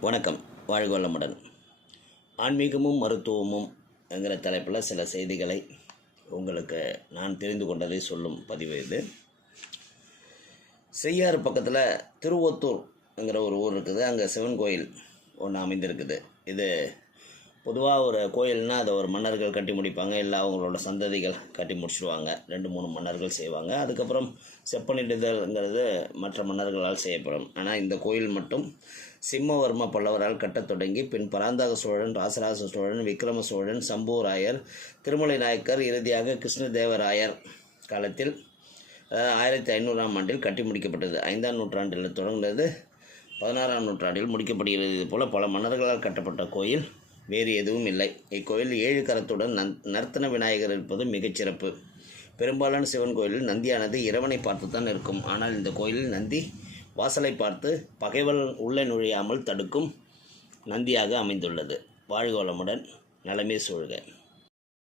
வணக்கம். வாழ்க வளமுடன். ஆன்மீகமும் மருத்துவமும் என்கிற தலைப்பில் சில செய்திகளை உங்களுக்கு நான் தெரிந்து கொண்டதை சொல்லும் பதிவு இது. செய்யாறு பக்கத்தில் திருவொத்தூர் என்கிற ஒரு ஊர் இருக்குது. அங்கே சிவன் கோயில் ஒன்று அமைந்திருக்குது. இது பொதுவாக ஒரு கோயில்னால் அதை ஒரு மன்னர்கள் கட்டி முடிப்பாங்க. இல்லை அவங்களோட சந்ததிகள் கட்டி முடிச்சிடுவாங்க ரெண்டு மூணு மன்னர்கள் செய்வாங்க. அதுக்கப்புறம் செப்பனிடுதல்ங்கிறது மற்ற மன்னர்களால் செய்யப்படும். ஆனால் இந்த கோயில் மட்டும் சிம்மவர்ம பல்லவரால் கட்டத் தொடங்கி பின் பராந்தக சோழன் ராசராச சோழன் விக்ரம சோழன் சம்புவராயர் திருமலை நாயக்கர் இறுதியாக கிருஷ்ணதேவராயர் காலத்தில் அதாவது ஆயிரத்தி ஐநூறாம் ஆண்டில் கட்டி முடிக்கப்பட்டது. ஐந்தாம் நூற்றாண்டில் தொடங்கினது. பதினாறாம் நூற்றாண்டில் முடிக்கப்படுகிறது. இதுபோல் பல மன்னர்களால் கட்டப்பட்ட கோயில். வேறு எதுவும் இல்லை. இக்கோயில் ஏழு கரத்துடன் நந் நர்த்தன விநாயகர் இருப்பது மிகச்சிறப்பு பெரும்பாலான சிவன் கோயிலில் நந்தியானது இறைவனை பார்த்து தான் இருக்கும். ஆனால் இந்த கோயிலில் நந்தி வாசலை பார்த்து பகைவல் உள்ளே நுழையாமல் தடுக்கும் நந்தியாக அமைந்துள்ளது. வாழ்கோளமுடன் நலமே சூழ்க.